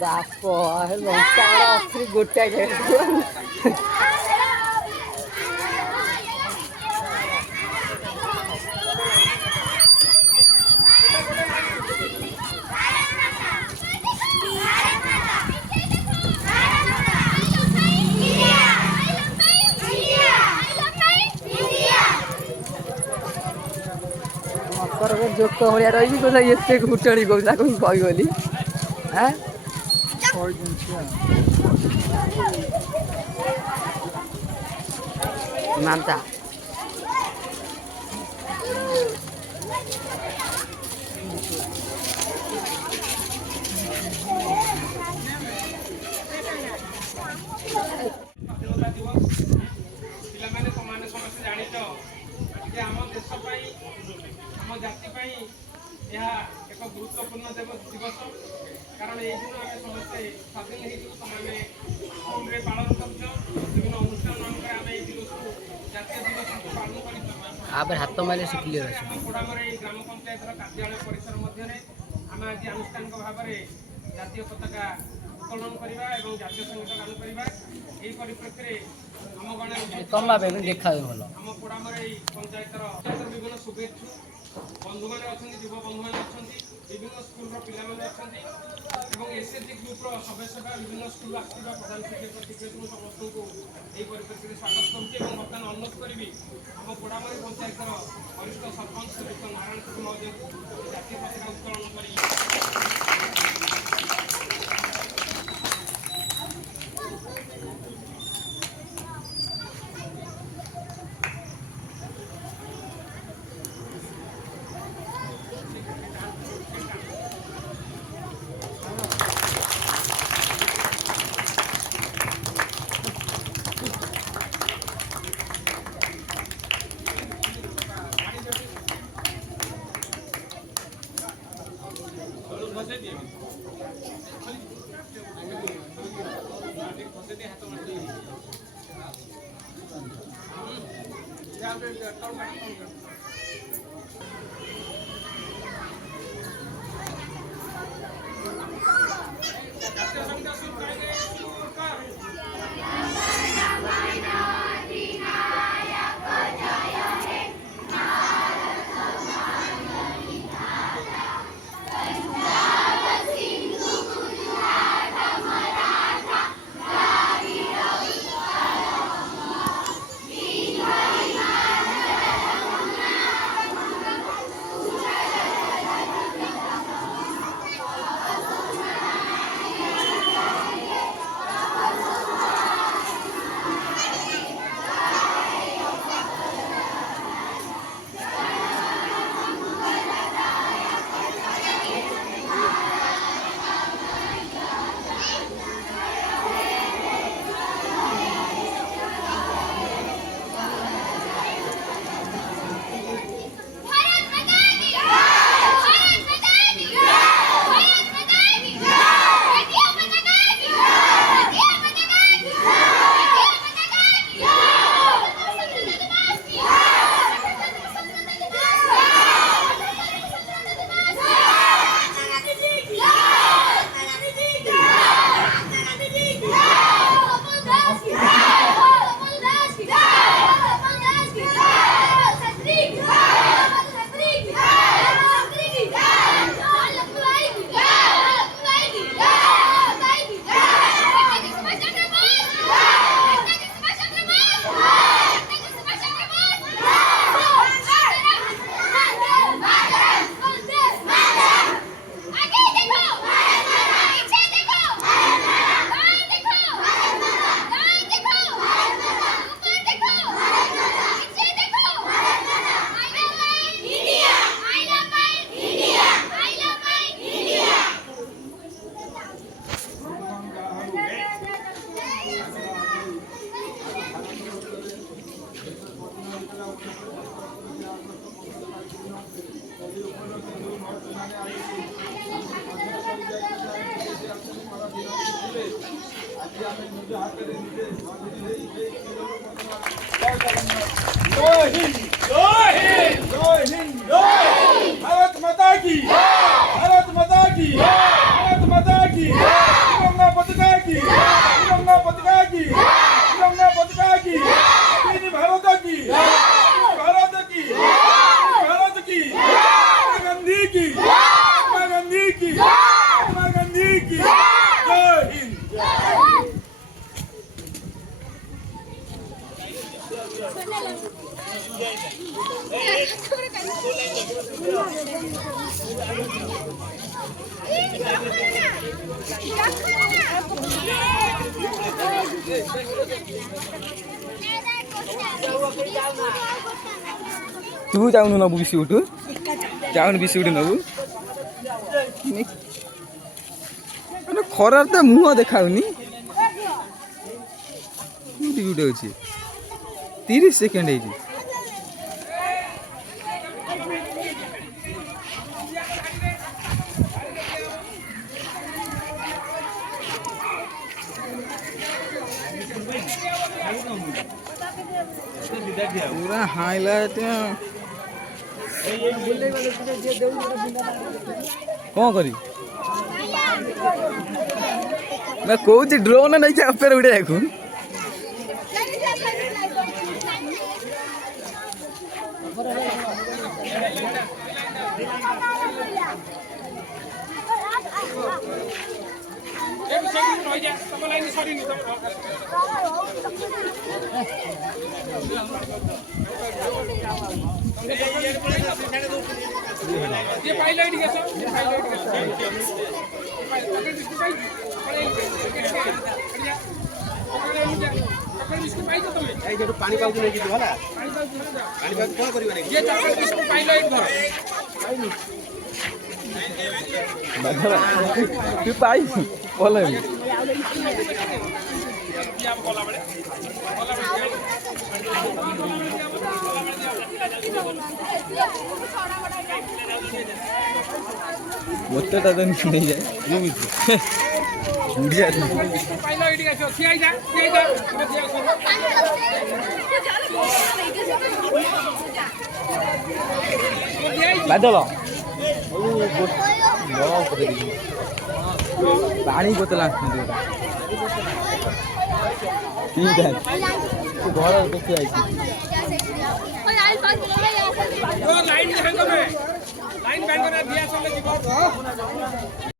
ବାପ ଲଙ୍କାର ଅସ୍ତ୍ରୀ ଗୋଟାଏ ମକର ଜୋକ ଭଳିଆ ରହିବି କଥା ଏତେ ଘୁଟଣି କହୁଥିଲା କଣ କହିବନି ଆଁ ମାନ୍ତା ପିଲାମାନେ ତମାନେ ସମସ୍ତେ ଜାଣିଛ ଯେ ଆମ ଦେଶ ପାଇଁ ଆମ ଜାତି ପାଇଁ ଏହା ଏକ ଗୁରୁତ୍ୱପୂର୍ଣ୍ଣ ଦିବସ କାରଣ ଏହି ଦିନ ଆମେ ସମସ୍ତେ ସ୍ୱାଧୀନ ହେଇଛୁ ତମାନେ ସ୍କୁଲରେ ପାଳନ କରୁଛ ବିଭିନ୍ନ ଅନୁଷ୍ଠାନ ମାନଙ୍କରେ ଆମେ ଏହି ଦିବସକୁ ଜାତୀୟ ଦିବସକୁ ପାଳନ କରିଛୁ। ହାତ ମାରିଲେ ସେ କ୍ଲିୟର ଅଛି। ଆମ ପୋଡ଼ାମରେ ଏହି ଗ୍ରାମ ପଞ୍ଚାୟତର କାର୍ଯ୍ୟାଳୟ ପରିସର ମଧ୍ୟରେ ଆମେ ଆଜି ଆନୁଷ୍ଠାନିକ ଭାବରେ ଜାତୀୟ ପତାକା ଉତ୍ତୋଳନ କରିବା ଏବଂ ଜାତୀୟ ସଙ୍ଗୀତ ଗାନ କରିବା। ଏହି ପରିପ୍ରେକ୍ଷୀରେ ଆମ ଗଣରେ ଆମ ପୋଡ଼ାମରେ ଏହି ପଞ୍ଚାୟତର ବିଭିନ୍ନ ଶୁଭେଚ୍ଛୁ ବନ୍ଧୁମାନେ ଅଛନ୍ତି, ଯୁବ ବନ୍ଧୁମାନେ ଅଛନ୍ତି, ବିଭିନ୍ନ ସ୍କୁଲର ପିଲାମାନେ ଅଛନ୍ତି ଏବଂ ଏସ୍ଏଚଜି ଗ୍ରୁପର ସଦସ୍ୟତା ବିଭିନ୍ନ ସ୍କୁଲ ଆସିଥିବା ପ୍ରଧାନ ଶିକ୍ଷକ ଶିକ୍ଷୟିତ୍ରୀ ସମସ୍ତଙ୍କୁ ଏହି ପରିପ୍ରେକ୍ଷୀରେ ସ୍ୱାଗତ କରୁଛି ଏବଂ ବର୍ତ୍ତମାନ ଅନୁରୋଧ କରିବି ଆମ ପୋଡ଼ାମରେ ପଞ୍ଚାୟତର ବରିଷ୍ଠ ସରପଞ୍ଚ ଶ୍ରୀଯୁକ୍ତ ନାରାୟଣ କୁମାର ମହୋଦୟଙ୍କୁ ଜାତୀୟ ପତାକା ଉତ୍ତୋଳନ କରି जय हिंद जय हिंद जय हिंद भारत माता की तू जाऊनु नबु बिस्कुट जाउनु बिस्कुट नबु खरार त मुह देखाउनी गुटे अच्छी 30 सेकेंड है पूरा हाईलाइट कौन करी मैं कहूँ ड्रोन नहीं पे उड़े ये पाइलट के सब पानी पाउच नहीं कि होला पानी पाउच कोन करियो नै ये चॉकलेट पाइलट धर तू पाई बोले मोटे ता दिन नहीं जाए उड़ जाए पाइलट के सब खियाई जा बादल पानी बोतल घर देखिए लाइन बैंड कर दिया चले जीव